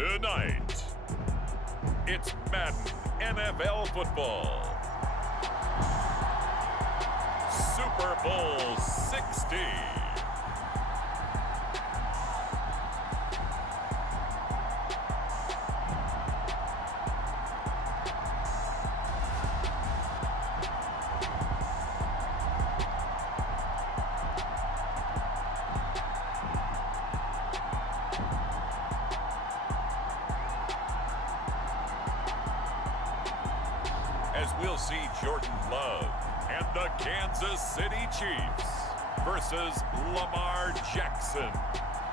Tonight, it's Madden NFL football. Super Bowl 60. As we'll see Jordan Love and the Kansas City Chiefs versus Lamar Jackson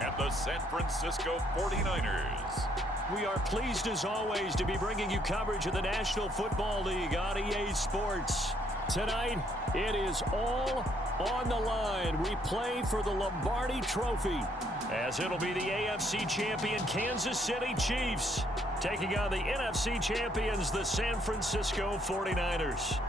and the San Francisco 49ers. We are pleased as always to be bringing you coverage of the National Football League on EA Sports. Tonight, it is all on the line. We play for the Lombardi Trophy, as it'll be the AFC champion Kansas City Chiefs taking on the NFC champions, the San Francisco 49ers.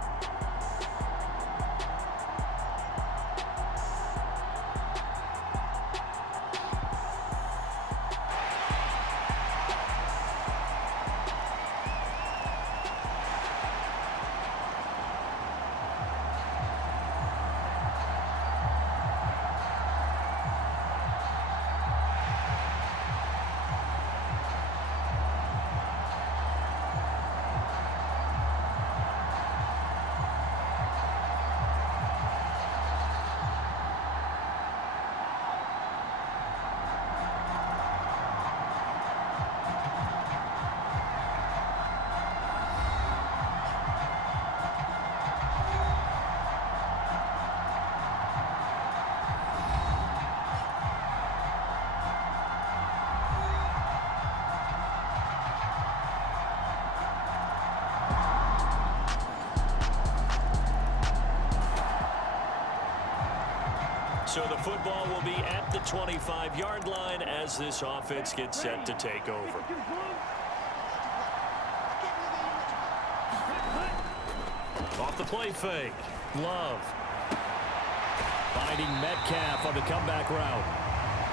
So the football will be at the 25-yard line as this offense gets set to take over. Off the play fake. Love. Finding Metcalf on the comeback route.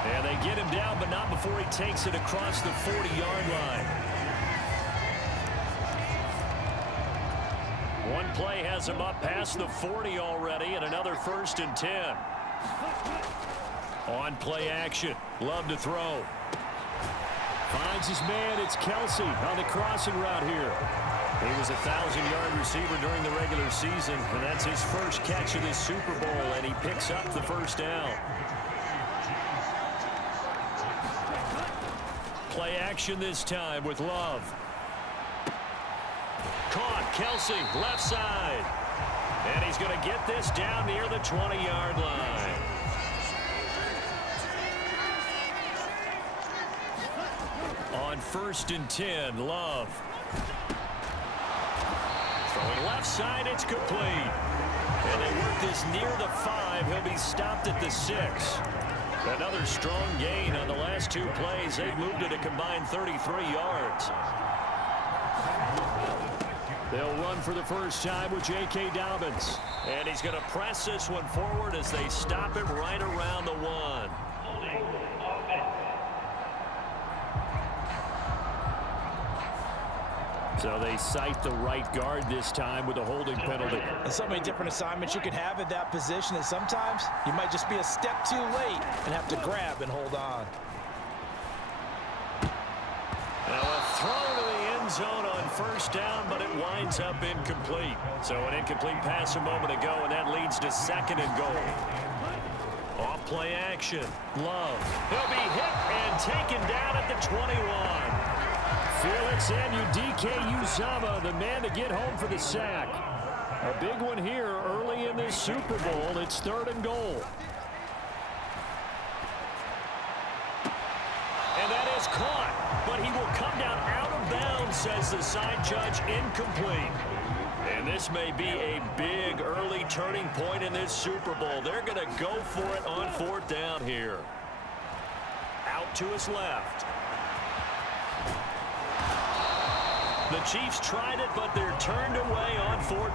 And they get him down, but not before he takes it across the 40-yard line. One play has him up past the 40 already, and another 1st and 10. On play action. Love to throw. Finds his man. It's Kelsey on the crossing route here. He was a 1,000-yard receiver during the regular season, and that's his first catch of this Super Bowl, and he picks up the first down. Play action this time with Love. Caught. Kelsey, left side. And he's going to get this down near the 20-yard line. On 1st and 10, Love. Throwing left side, it's complete. And they work this near the 5. He'll be stopped at the 6. Another strong gain on the last 2 plays. They've moved it a combined 33 yards. They'll run for the first time with J.K. Dobbins. And he's going to press this one forward as they stop it right around the 1. So they cite the right guard this time with a holding penalty. And so many different assignments you can have at that position, and sometimes you might just be a step too late and have to grab and hold on. Now a throw to the end zone on 1st down, but it winds up incomplete. So an incomplete pass a moment ago, and that leads to 2nd and goal. Off play action. Love. He'll be hit and taken down at the 21. Felix Anudike-Uzomah, the man to get home for the sack. A big one here early in this Super Bowl. It's 3rd and goal. And that is caught, but he will come down out of bounds, says the side judge, incomplete. And this may be a big early turning point in this Super Bowl. They're going to go for it on 4th down here. Out to his left. The Chiefs tried it, but they're turned away on 4th.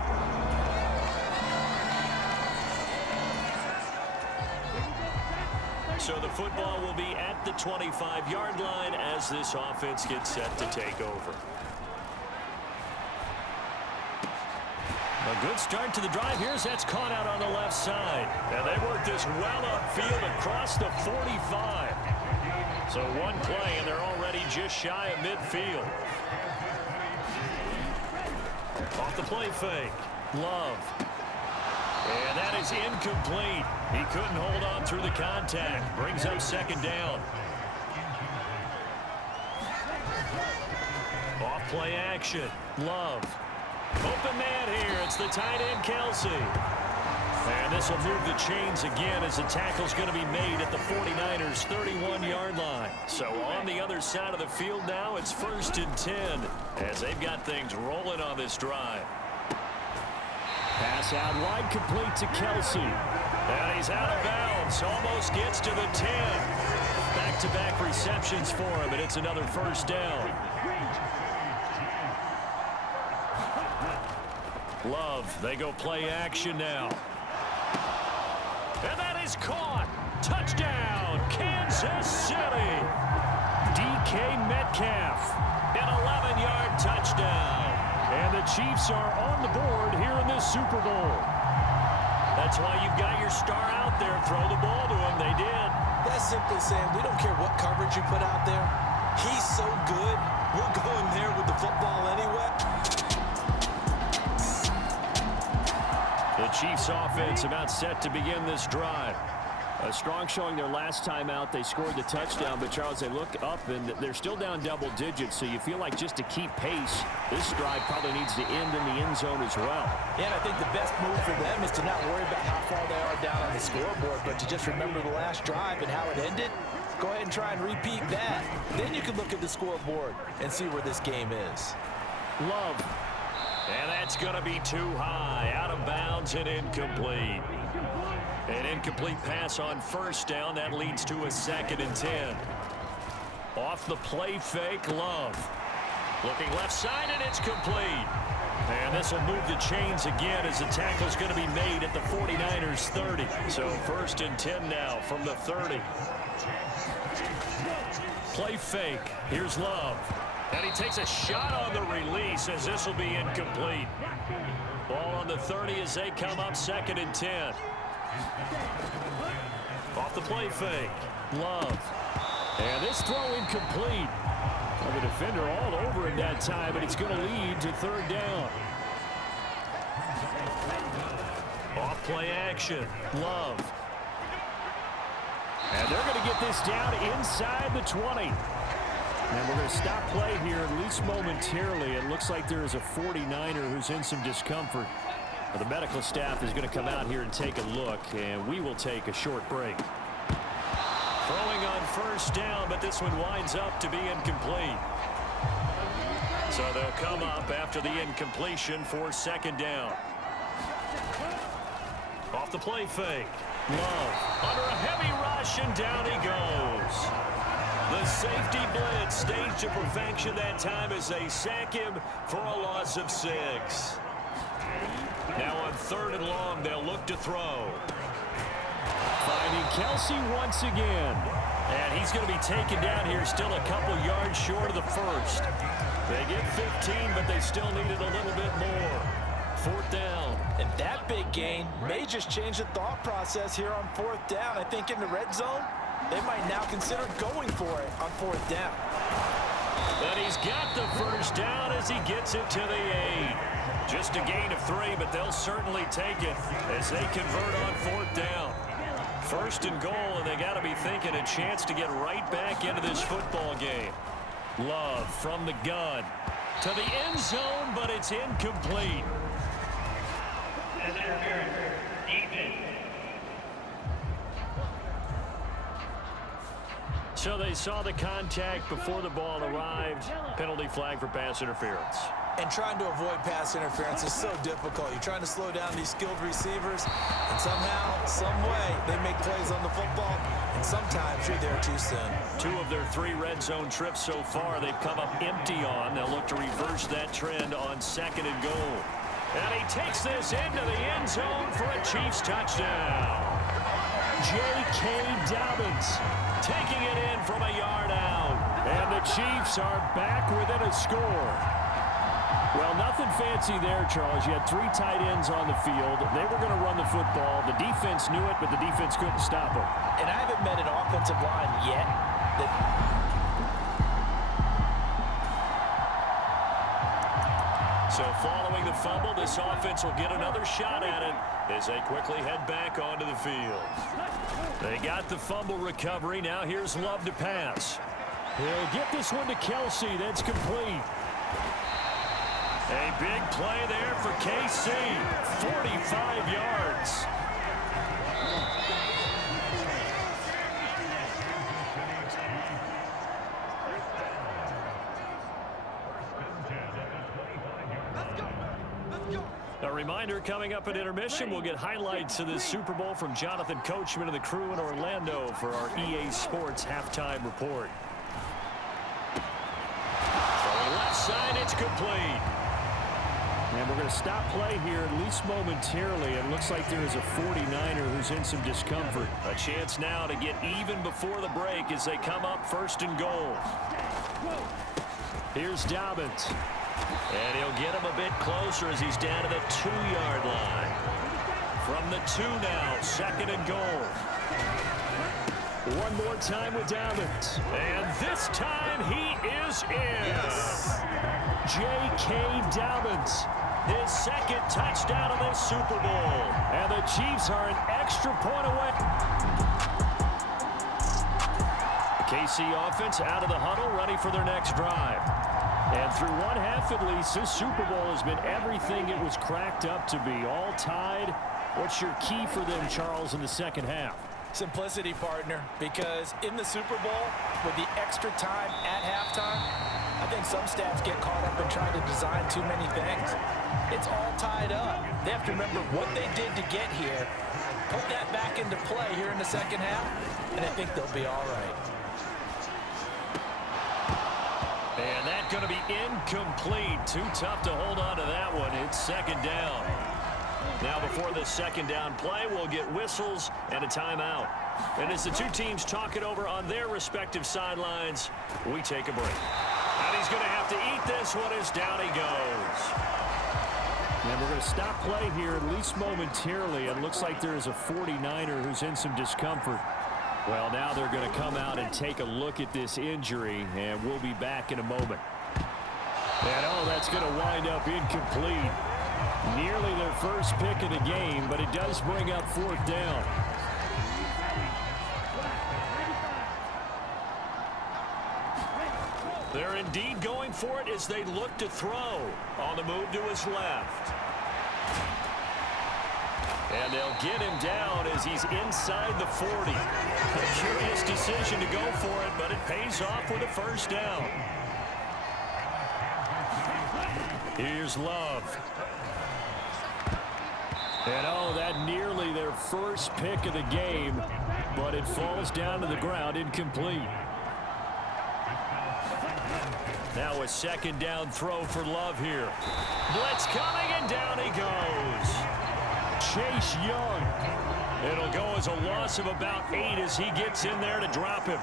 So the football will be at the 25-yard line as this offense gets set to take over. A good start to the drive. That's caught out on the left side. And they work this well upfield across the 45. So one play, and they're already just shy of midfield. Off the play fake. Love. And that is incomplete. He couldn't hold on through the contact. Brings up second down. Off play action. Love. Open man here. It's the tight end, Kelsey. And this will move the chains again as the tackle's going to be made at the 49ers' 31-yard line. So on the other side of the field now, it's 1st and 10 as they've got things rolling on this drive. Pass out wide, complete to Kelsey. And he's out of bounds. Almost gets to the 10. Back-to-back receptions for him, and it's another first down. Love, they go play action now. And that is caught. Touchdown, Kansas City. DK Metcalf, an 11-yard touchdown. And the Chiefs are on the board here in this Super Bowl. That's why you've got your star out there. Throw the ball to him. They did. That's simply saying we don't care what coverage you put out there. He's so good, we'll go in there with the football anyway. The Chiefs offense about set to begin this drive. A strong showing their last time out. They scored the touchdown, but Charles, they look up and they're still down double digits, so you feel like just to keep pace, this drive probably needs to end in the end zone as well. Yeah, and I think the best move for them is to not worry about how far they are down on the scoreboard, but to just remember the last drive and how it ended. Go ahead and try and repeat that. Then you can look at the scoreboard and see where this game is. Love. And that's going to be too high. Out of bounds and incomplete. An incomplete pass on first down. That leads to a 2nd and 10. Off the play fake, Love. Looking left side, and it's complete. And this will move the chains again as the tackle's going to be made at the 49ers' 30. So 1st and 10 now from the 30. Play fake. Here's Love. And he takes a shot on the release as this will be incomplete. Ball on the 30 as they come up 2nd and 10. Off the play fake. Love. And this throw incomplete. The defender all over him that time, but it's going to lead to 3rd down. Off play action. Love. And they're going to get this down inside the 20. And we're going to stop play here, at least momentarily. It looks like there is a 49er who's in some discomfort. The medical staff is going to come out here and take a look, and we will take a short break. Throwing on first down, but this one winds up to be incomplete. So they'll come up after the incompletion for 2nd down. Off the play fake. Love under a heavy rush, and down he goes. The safety blitz staged to perfection that time as they sack him for a loss of 6. Now on 3rd and long, they'll look to throw. Finding Kelsey once again. And he's going to be taken down here, still a couple yards short of the 1st. They get 15, but they still need it a little bit more. 4th down. And that big gain may just change the thought process here on 4th down. I think in the red zone, they might now consider going for it on 4th down. But he's got the first down as he gets it to the 8. Just a gain of 3, but they'll certainly take it as they convert on 4th down. 1st and goal, and they got to be thinking a chance to get right back into this football game. Love from the gun to the end zone, but it's incomplete. So they saw the contact before the ball arrived. Penalty flag for pass interference. And trying to avoid pass interference is so difficult. You're trying to slow down these skilled receivers, and somehow, some way, they make plays on the football, and sometimes you're there too soon. 2 of their 3 red zone trips so far, they've come up empty on. They'll look to reverse that trend on 2nd and goal. And he takes this into the end zone for a Chiefs touchdown. J.K. Dobbins taking it in from a yard out. And the Chiefs are back within a score. Well, nothing fancy there, Charles. You had 3 tight ends on the field. They were going to run the football. The defense knew it, but the defense couldn't stop them. And I haven't met an offensive line yet that... So following the fumble, this offense will get another shot at it as they quickly head back onto the field. They got the fumble recovery. Now here's Love to pass. He'll get this one to Kelsey. That's complete. A big play there for KC. 45 yards. A reminder, coming up at intermission, we'll get highlights of this Super Bowl from Jonathan Coachman and the crew in Orlando for our EA Sports halftime report. From the left side, it's complete. And we're going to stop play here, at least momentarily. It looks like there is a 49er who's in some discomfort. A chance now to get even before the break as they come up 1st and goal. Here's Dobbins. And he'll get him a bit closer as he's down to the 2-yard line. From the 2 now, 2nd and goal. One more time with Dobbins. And this time he is in. Yes. J.K. Dobbins, his 2nd touchdown of this Super Bowl. And the Chiefs are an extra point away. The KC offense out of the huddle, ready for their next drive. And through one half at least, this Super Bowl has been everything it was cracked up to be. All tied. What's your key for them, Charles, in the second half? Simplicity, partner, because in the Super Bowl, with the extra time at halftime, I think some staffs get caught up in trying to design too many things. It's all tied up. They have to remember what they did to get here, put that back into play here in the second half, and I think they'll be all right. And that's going to be incomplete. Too tough to hold on to that one. It's 2nd down. Now before the 2nd down play, we'll get whistles and a timeout. And as the two teams talk it over on their respective sidelines, we take a break. And he's going to have to eat this one as down he goes. And we're going to stop play here, at least momentarily. It looks like there is a 49er who's in some discomfort. Well, now they're going to come out and take a look at this injury, and we'll be back in a moment. And, oh, that's going to wind up incomplete. Nearly their first pick of the game, but it does bring up 4th down. They're indeed going for it as they look to throw. On the move to his left. And they'll get him down as he's inside the 40. A curious decision to go for it, but it pays off with a 1st down. Here's Love. And, oh, that nearly their first pick of the game, but it falls down to the ground incomplete. Now a 2nd down throw for Love here. Blitz coming, and down he goes. Chase Young. It'll go as a loss of about 8 as he gets in there to drop him.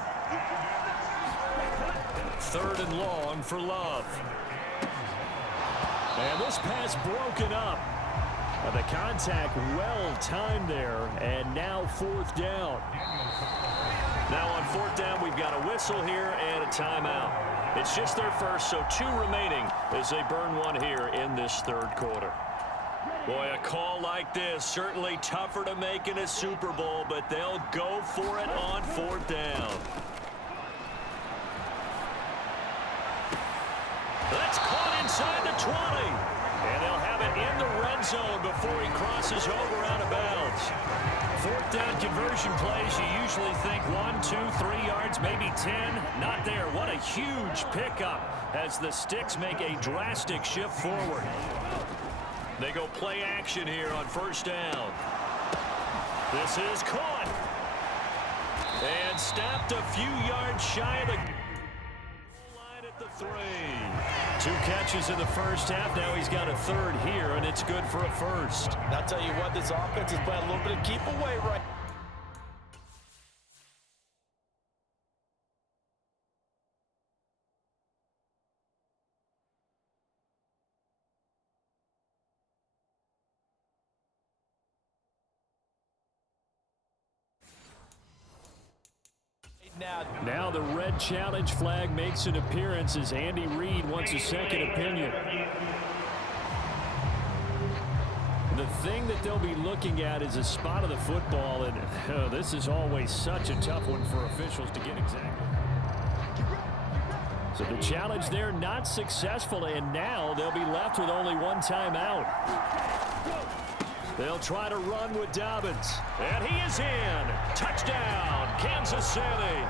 3rd and long for Love. And this pass broken up. The contact well timed there, and now 4th down. Now on 4th down, we've got a whistle here and a timeout. It's just their first, so 2 remaining as they burn one here in this 3rd quarter. Boy, a call like this, certainly tougher to make in a Super Bowl, but they'll go for it on 4th down. That's caught inside the 20. And they'll have it in the red zone before he crosses over out of bounds. 4th down conversion plays, you usually think 1, 2, 3 yards, maybe 10. Not there. What a huge pickup as the Sticks make a drastic shift forward. They go play action here on 1st down. This is caught. And stopped a few yards shy of the line at the 3. 2 catches in the first half. Now he's got a 3rd here, and it's good for a 1st. And I'll tell you what, this offense is playing a little bit of keep away right. Now the red challenge flag makes an appearance as Andy Reid wants a second opinion. The thing that they'll be looking at is a spot of the football, and this is always such a tough one for officials to get exactly. So the challenge there not successful, and now they'll be left with only one timeout. They'll try to run with Dobbins, and he is in. Touchdown, Kansas City.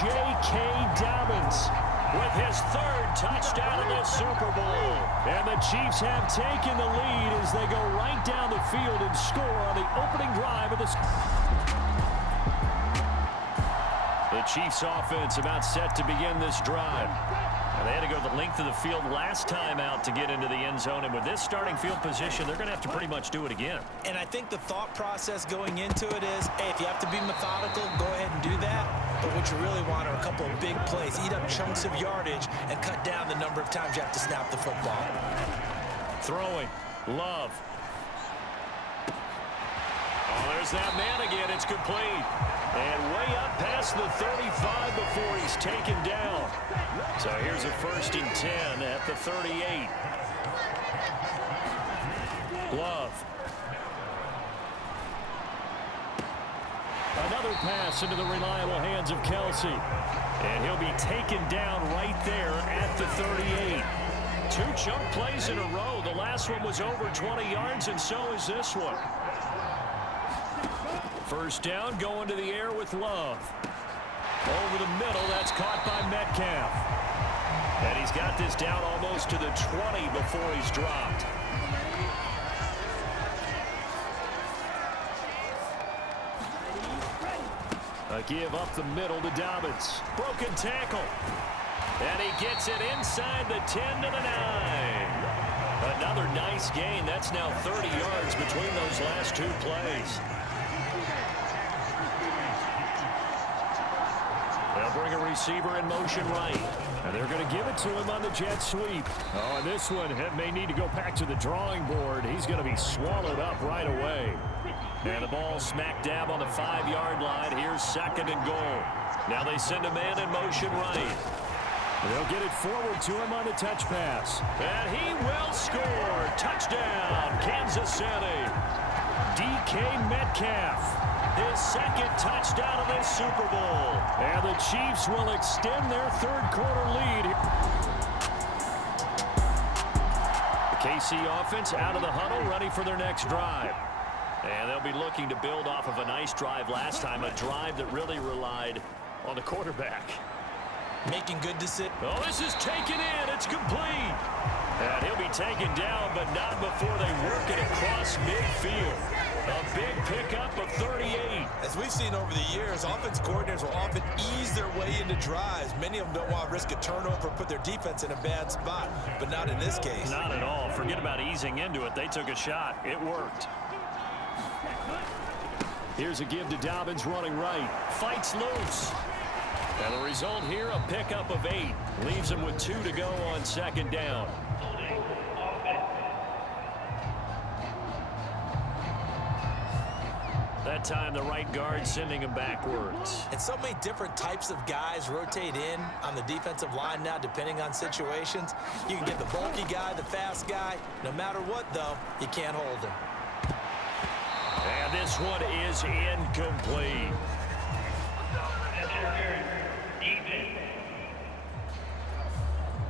J.K. Dobbins with his third touchdown in the Super Bowl. And the Chiefs have taken the lead as they go right down the field and score on the opening drive of the Chiefs offense about set to begin this drive. And they had to go the length of the field last time out to get into the end zone. And with this starting field position, they're going to have to pretty much do it again. And I think the thought process going into it is, hey, if you have to be methodical, go ahead and do that. But what you really want are a couple of big plays. Eat up chunks of yardage and cut down the number of times you have to snap the football. Throwing. Love. Oh, there's that man again. It's complete. And way up past the 35 before he's taken down. So here's a 1st and 10 at the 38. Love. Another pass into the reliable hands of Kelsey. And he'll be taken down right there at the 38. 2 chunk plays in a row. The last one was over 20 yards, and so is this one. 1st down, going to the air with Love. Over the middle, that's caught by Metcalf. And he's got this down almost to the 20 before he's dropped. A give up the middle to Dobbins. Broken tackle. And he gets it inside the 10 to the 9. Another nice gain. That's now 30 yards between those last 2 plays. They'll bring a receiver in motion right. And they're going to give it to him on the jet sweep. Oh, and this one may need to go back to the drawing board. He's going to be swallowed up right away. And the ball smack dab on the 5-yard line. Here's 2nd and goal. Now they send a man in motion right. They'll get it forward to him on the touch pass. And he will score. Touchdown, Kansas City. DK Metcalf. His 2nd touchdown of this Super Bowl. And the Chiefs will extend their 3rd quarter lead. The KC offense out of the huddle, ready for their next drive. And they'll be looking to build off of a nice drive last time, a drive that really relied on the quarterback. Making good decisions. Oh, this is taken in. It's complete. And he'll be taken down, but not before they work it across midfield. A big pickup of 38. As we've seen over the years, offense coordinators will often ease their way into drives. Many of them don't want to risk a turnover or put their defense in a bad spot, but not in this case. Not at all. Forget about easing into it. They took a shot. It worked. Here's a give to Dobbins running right. Fights loose. And the result here, a pickup of 8. Leaves him with 2 to go on 2nd down. That time, the right guard sending him backwards. And so many different types of guys rotate in on the defensive line now, depending on situations. You can get the bulky guy, the fast guy. No matter what, though, you can't hold him. And this one is incomplete.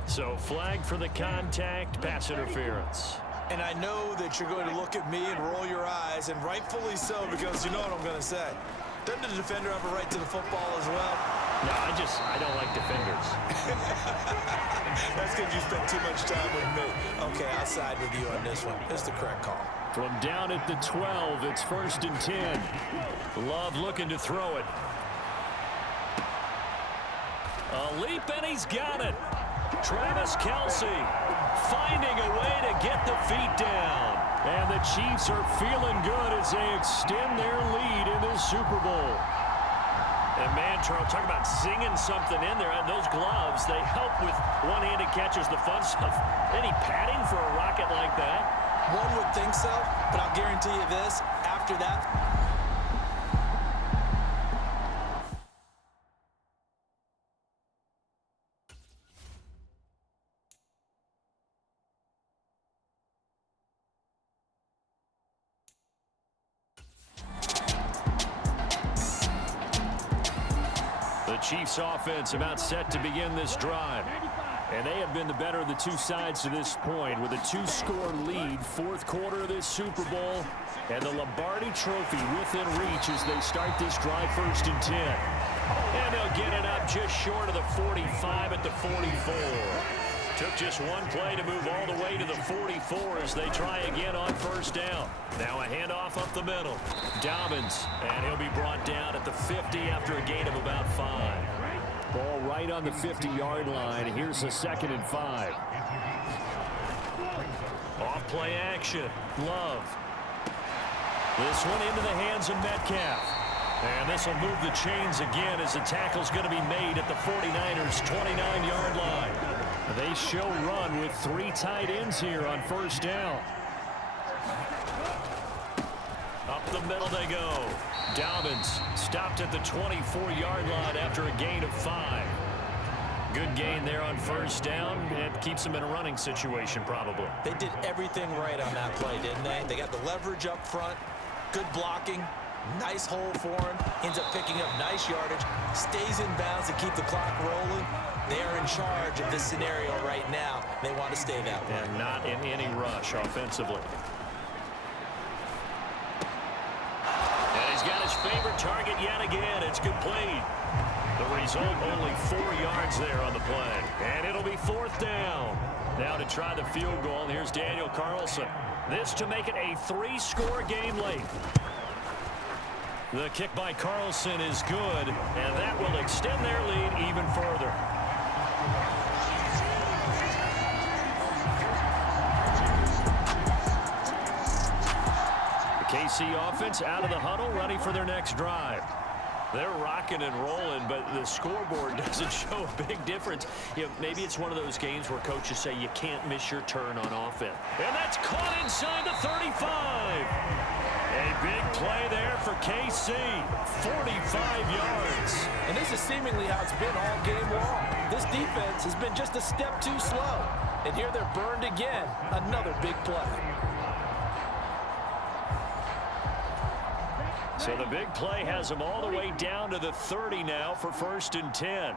So flag for the contact, pass interference. And I know that you're going to look at me and roll your eyes, and rightfully so, because you know what I'm going to say. Doesn't the defender have a right to the football as well? No, I don't like defenders. That's because you spent too much time with me. Okay, I'll side with you on this one. It's the correct call. From down at the 12, it's 1st and 10. Love looking to throw it. A leap, and he's got it. Travis Kelsey finding a way to get the feet down. And the Chiefs are feeling good as they extend their lead in this Super Bowl. And man, Charles, talk about singing something in there. And those gloves, they help with one-handed catches, the fun stuff. Any padding for a rocket like that? One would think so, but I'll guarantee you this, after that, The Chiefs offense about set to begin this drive. And they have been the better of the two sides to this point with a 2-score lead, fourth quarter of this Super Bowl, and the Lombardi Trophy within reach as they start this drive 1st and 10. And they'll get it up just short of the 45 at the 44. Took just one play to move all the way to the 44 as they try again on 1st down. Now a handoff up the middle. Dobbins, and he'll be brought down at the 50 after a gain of about 5. Ball right on the 50-yard line. Here's the 2nd and 5. Off play action. Love. This one into the hands of Metcalf. And this will move the chains again as the tackle's going to be made at the 49ers' 29-yard line. They show run with 3 tight ends here on 1st down. Up the middle they go. Dobbins stopped at the 24-yard line after a gain of 5. Good gain there on 1st down. It keeps them in a running situation probably. They did everything right on that play, didn't they? They got the leverage up front, good blocking, nice hole for him, ends up picking up nice yardage, stays in bounds to keep the clock rolling. They are in charge of this scenario right now. They want to stay that way. And not in any rush offensively. And he's got his favorite target yet again. It's complete. The result, only 4 yards there on the play. And it'll be 4th down. Now to try the field goal, here's Daniel Carlson. This to make it a 3-score game late. The kick by Carlson is good, and that will extend their lead even further. The KC offense out of the huddle, ready for their next drive. They're rocking and rolling, but the scoreboard doesn't show a big difference. You know, maybe it's one of those games where coaches say you can't miss your turn on offense. And that's caught inside the 35. A big play there for KC. 45 yards. And this is seemingly how it's been all game long. This defense has been just a step too slow. And here they're burned again. Another big play. So the big play has them all the way down to the 30 now for 1st and 10.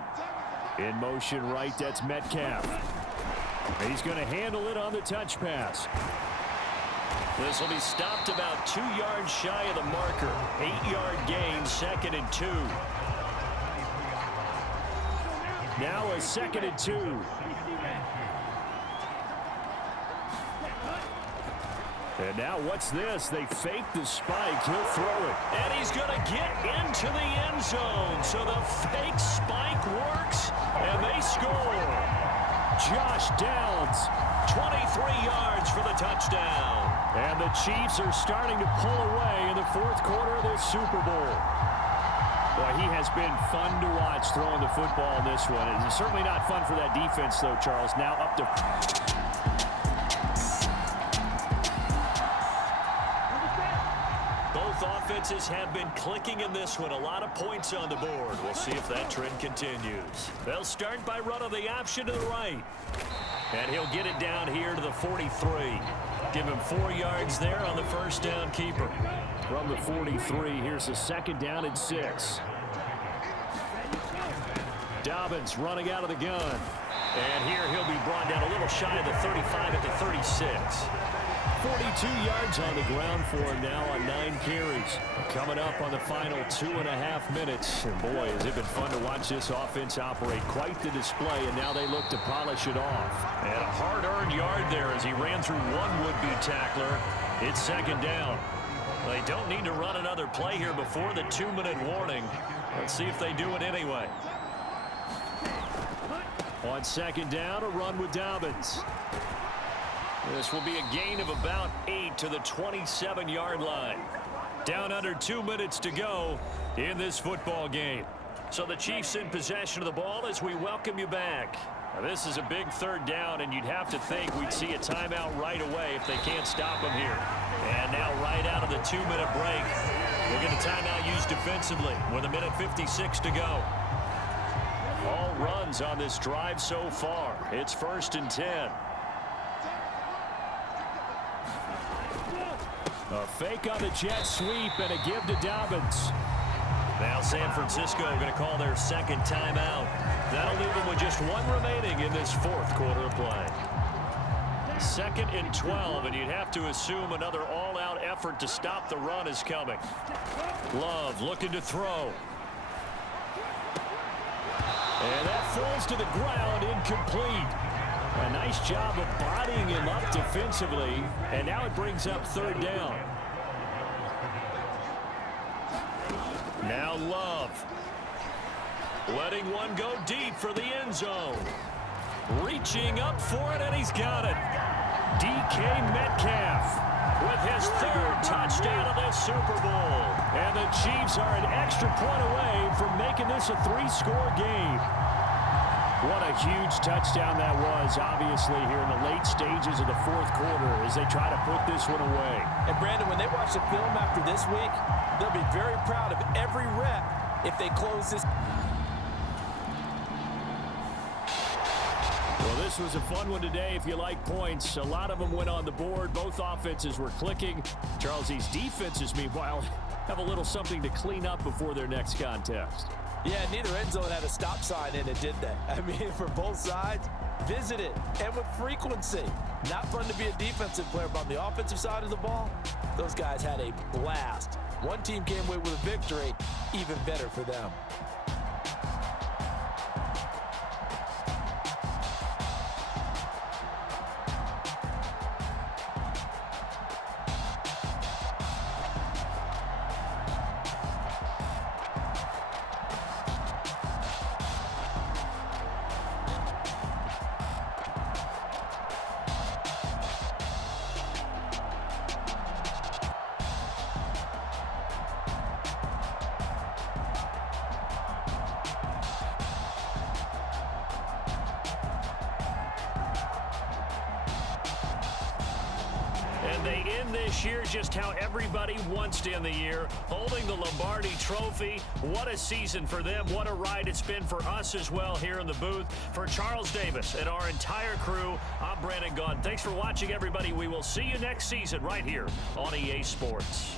In motion right, that's Metcalf. He's going to handle it on the touch pass. This will be stopped about 2 yards shy of the marker. 8-yard gain, 2nd and 2. Now a 2nd and 2. And now what's this? They fake the spike. He'll throw it. And he's going to get into the end zone. So the fake spike works, and they score. Josh Downs, 23 yards for the touchdown. And the Chiefs are starting to pull away in the 4th quarter of this Super Bowl. Boy, he has been fun to watch throwing the football in this one. It's certainly not fun for that defense, though, Charles. Now up to... Offenses have been clicking in this one. A lot of points on the board. We'll see if that trend continues. They'll start by running the option to the right. And he'll get it down here to the 43. Give him 4 yards there on the 1st down keeper. From the 43, here's the 2nd down and 6. Dobbins running out of the gun. And here he'll be brought down a little shy of the 35 at the 36. 42 yards on the ground for him now on 9 carries. Coming up on the final 2.5 minutes. And boy, has it been fun to watch this offense operate. Quite the display, and now they look to polish it off. And a hard-earned yard there as he ran through one would-be tackler. It's 2nd down. They don't need to run another play here before the 2-minute warning. Let's see if they do it anyway. On 2nd down, a run with Dobbins. This will be a gain of about 8 to the 27-yard line. Down under 2 minutes to go in this football game. So the Chiefs in possession of the ball as we welcome you back. Now this is a big 3rd down, and you'd have to think we'd see a timeout right away if they can't stop them here. And now right out of the 2-minute break, we'll get a timeout used defensively with 1:56 to go. All runs on this drive so far. It's 1st and 10. A fake on the jet sweep and a give to Dobbins. Now San Francisco going to call their second timeout. That'll leave them with just one remaining in this fourth quarter of play. 2nd and 12, and you'd have to assume another all-out effort to stop the run is coming. Love looking to throw. And that falls to the ground, incomplete. A nice job of bodying him up defensively, and now it brings up 3rd down. Now Love. Letting one go deep for the end zone. Reaching up for it, and he's got it. DK Metcalf with his 3rd touchdown of this Super Bowl. And the Chiefs are an extra point away from making this a 3-score game. What a huge touchdown that was, obviously, here in the late stages of the fourth quarter as they try to put this one away. And, Brandon, when they watch the film after this week, they'll be very proud of every rep if they close this. Well, this was a fun one today if you like points. A lot of them went on the board. Both offenses were clicking. Charles, these defenses, meanwhile, have a little something to clean up before their next contest. Yeah, neither end zone had a stop sign in it, did they? I mean, for both sides, visit it, and with frequency. Not fun to be a defensive player, but on the offensive side of the ball, those guys had a blast. One team came away with a victory, even better for them. And they end this year just how everybody wants to end the year, holding the Lombardi Trophy. What a season for them. What a ride it's been for us as well here in the booth. For Charles Davis and our entire crew, I'm Brandon Gaudin. Thanks for watching, everybody. We will see you next season right here on EA Sports.